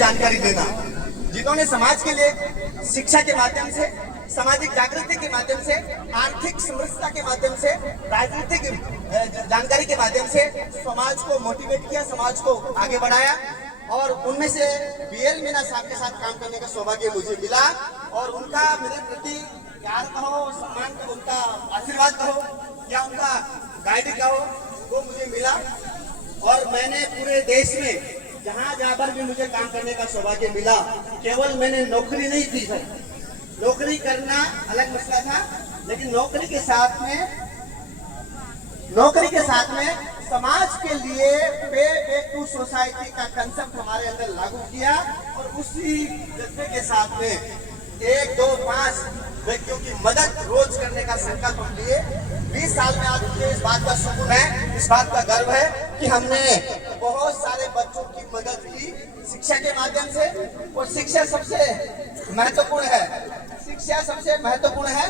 जानकारी देना, जिन्होंने समाज के लिए शिक्षा के माध्यम से, सामाजिक जागृति के माध्यम से, आर्थिक समृद्धता के माध्यम से, राजनीतिक जानकारी के माध्यम से समाज को मोटिवेट किया, समाज को आगे बढ़ाया। और उनमें से बीएल मीना साहब के साथ काम करने का सौभाग्य मुझे मिला और उनका मेरे प्रति प्यार कहो, सम्मान कहो, उनका आशीर्वाद कहो या उनका गाइड कहो, वो मुझे मिला। और मैंने पूरे देश में जहां पर भी मुझे काम करने का सौभाग्य मिला, केवल मैंने नौकरी नहीं की है, नौकरी करना अलग मसला था, लेकिन नौकरी के साथ में समाज के लिए पे बैक टू सोसाइटी का कंसेप्ट हमारे अंदर लागू किया और उसी जज्बे के साथ में 1, 2, 5 व्यक्तियों की मदद रोज करने का संकल्प हम लिए। 20 साल में आज मुझे इस बात का सुकून है, इस बात का गर्व है कि हमने बहुत सारे बच्चों की मदद की शिक्षा के माध्यम से। और शिक्षा सबसे महत्वपूर्ण है, शिक्षा सबसे महत्वपूर्ण है।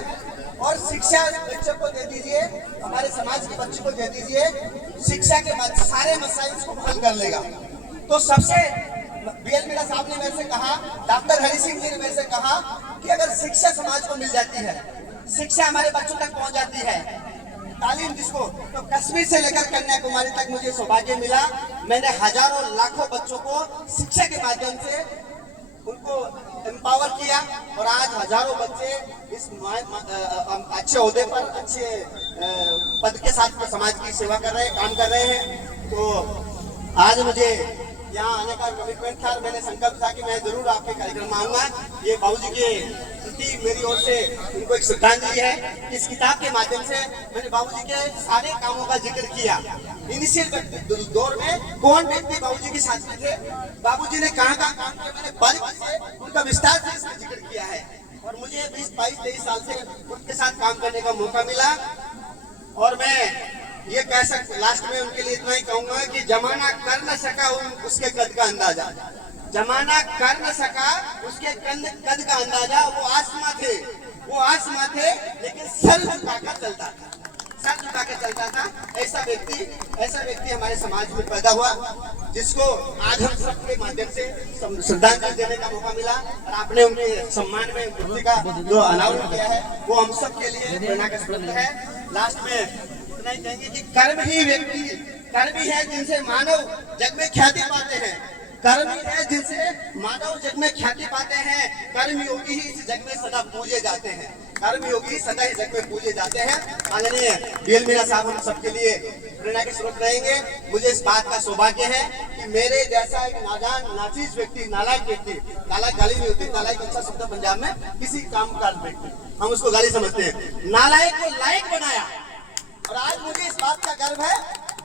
और शिक्षा बच्चों को दे दीजिए, हमारे समाज के बच्चों को दे दीजिए, शिक्षा के बाद सारे मसाइल को हल कर लेगा। तो सबसे बीएल मीना साहब ने मेरे से कहा, डॉक्टर हरि सिंह जी ने मेरे से कहा कि अगर शिक्षा समाज को मिल जाती है, शिक्षा हमारे बच्चों तक पहुंच जाती है, तालीम जिसको, तो कश्मीर से लेकर कन्याकुमारी तक मुझे सौभाग्य मिला। मैंने हजारों लाखों बच्चों को शिक्षा के माध्यम से उनको एम्पावर किया और आज हजारों बच्चे इस अच्छे ओहदे पर, अच्छे पद के साथ समाज की सेवा कर रहे हैं, काम कर रहे हैं। तो आज मुझे यहाँ आने का कमिटमेंट था, मैंने संकल्प था कि मैं जरूर आपके कार्यक्रम में आऊंगा। ये बाबूजी के प्रति मेरी ओर से उनको एक श्रद्धांजलि है। इस किताब के माध्यम से मैंने बाबूजी के सारे कामों का जिक्र किया। इनिशियल दौर में कौन व्यक्ति बाबूजी के साथ में थे, बाबूजी ने कहाँ काम किया, मैंने बारीकी से उनका विस्तार से इसमें जिक्र किया है। और मुझे 20, 22, 23 साल से उनके साथ काम करने का मौका मिला। और मैं ये कह सकता, लास्ट में उनके लिए इतना ही कहूंगा कि जमाना कर न सका उसके कद का अंदाजा, जमाना कर न सका उसके कद का अंदाजा। वो आसमां थे लेकिन सर झुकाकर चलता था, सर झुकाकर चलता था। ऐसा व्यक्ति हमारे समाज में पैदा हुआ, जिसको आज हम सबके माध्यम से श्रद्धांजलि देने का मौका मिला। और आपने उनके सम्मान में मूर्ति का जो अनावरण किया है, वो हम सब के लिए प्रेरणा का स्रोत है। लास्ट में इतना ही कहेंगे कि कर्म ही है जिनसे मानव जग में ख्याति पाते हैं, कर्म ही है जिनसे मानव जग में ख्याति पाते हैं। कर्म योगी ही इस जग में सदा पूजे जाते हैं, कर्म योगी सदा ही जग में पूजे जाते हैं। माननीय बीएल मीना साहब हम सबके लिए प्रेरणा के स्रोत रहेंगे। मुझे इस बात का सौभाग्य है कि मेरे जैसा एक नादान, नाचीज व्यक्ति, नालायक व्यक्ति, नालायक गाली नहीं होती, नालायक अच्छा शब्द पंजाब में किसी काम का व्यक्ति, हम उसको गाली समझते हैं, नालायक को लायक बनाया। और आज मुझे इस बात का गर्व है,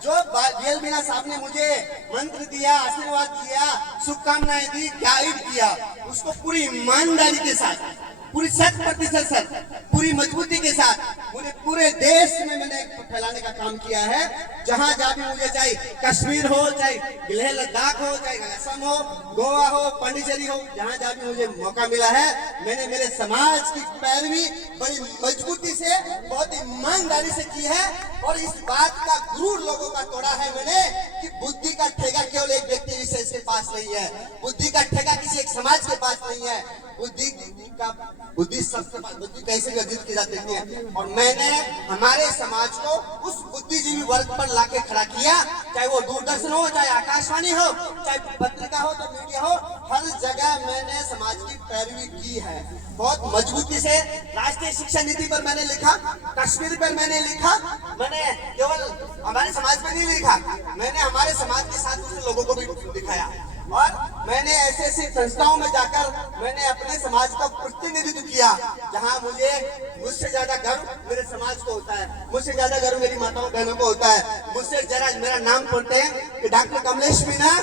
जो बीएल मीना साहब ने मुझे मंत्र दिया, आशीर्वाद दिया, शुभकामनाएं दी, गाइड किया, उसको पूरी ईमानदारी के साथ, पूरी 100% पूरी मजबूती के साथ मुझे पूरे देश में मैंने फैलाने का काम किया है। जहां जहां भी मुझे, चाहे कश्मीर हो, चाहे लेह लद्दाख हो, चाहे असम हो, गोवा हो, पांडिचेरी हो, जहां जहां भी मुझे मौका मिला है, मैंने मेरे समाज की पैरवी बड़ी मजबूती से, बहुत ईमानदारी से की है। और इस बात का गुरूर लोगों का तोड़ा है मैंने कि बुद्धि का ठेका केवल एक व्यक्ति विशेष के पास नहीं है, बुद्धि का ठेका किसी एक समाज के पास नहीं है, बुद्धि सबके पास, बुद्धि कैसे भी अर्जित की जाती है। और मैंने हमारे समाज को उस बुद्धिजीवी वर्ग पर लाके खड़ा किया, चाहे वो दूरदर्शन हो, चाहे आकाशवाणी हो, चाहे पत्रिका हो, तो मीडिया हो, हर जगह मैंने समाज की पैरवी की है बहुत मजबूती से। राष्ट्रीय शिक्षा नीति पर मैंने लिखा, कश्मीर पर मैंने लिखा, मैंने केवल हमारे समाज पर नहीं लिखा, मैंने हमारे समाज के साथ दूसरे लोगों को भी दिखाया। और मैंने ऐसे संस्थाओं में जाकर मैंने अपने समाज का प्रतिनिधित्व किया, जहां मुझसे ज्यादा गर्व मेरे समाज को होता है, मुझसे ज्यादा गर्व मेरी माताओं बहनों को होता है। मुझसे जरा मेरा नाम पढ़ते हैं कि डॉक्टर कमलेश मीना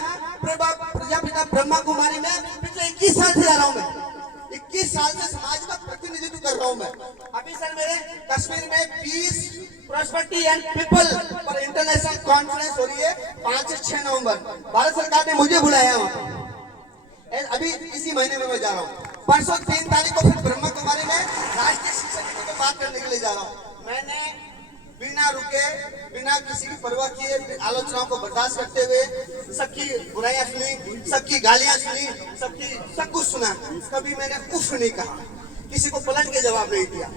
प्रजापिता ब्रह्मा कुमारी में पिछले 21 साल से जा रहा हूँ मैं, 21 साल से समाज का प्रतिनिधित्व कर रहा हूँ मैं। अभी सर मेरे कश्मीर में पीस, प्रॉस्पेरिटी एंड पीपल पर इंटरनेशनल कॉन्फ्रेंस हो रही है 5 से 6 नवंबर। भारत सरकार ने मुझे बुलाया वहाँ, अभी इसी महीने में मैं जा रहा हूँ। परसों 3 तारीख को फिर ब्रह्मा कुमारी में राष्ट्रीय शिक्षा नीति पर बात करने के लिए जा रहा हूँ। मैंने बिना रुके, बिना किसी की परवाह किए आलोचनाओं को बर्दाश्त करते हुए सबकी बुराइयां सुनी, सबकी गालियां सुनी, सब कुछ सुना। कभी मैंने उफ नहीं कहा, किसी को पलट के जवाब नहीं दिया।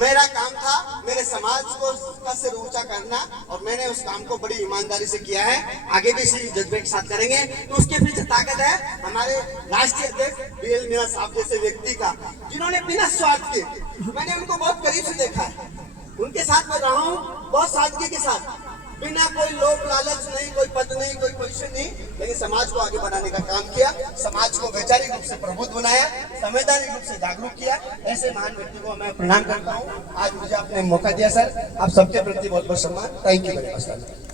मेरा काम था मेरे समाज को का सिर ऊंचा करना, और मैंने उस काम को बड़ी ईमानदारी से किया है। आगे भी इसी जज्बे के साथ करेंगे। तो उसके पीछे ताकत है हमारे राष्ट्रीय अध्यक्ष बीएल मीणा साहब जैसे व्यक्ति का, जिन्होंने बिना स्वार्थ के, मैंने उनको बहुत करीब से देखा है, उनके साथ मैं रहा हूँ बहुत सादगी के साथ, बिना कोई लोभ लालच नहीं, कोई पद नहीं, कोई पोजीशन नहीं, लेकिन समाज को आगे बढ़ाने का काम किया, समाज को वैचारिक रूप से प्रबुद्ध बनाया, संवैधानिक रूप से जागरूक किया। ऐसे महान व्यक्ति को मैं प्रणाम करता हूँ। आज मुझे आपने मौका दिया सर, आप सबके प्रति बहुत बहुत सम्मान। Thank you very much.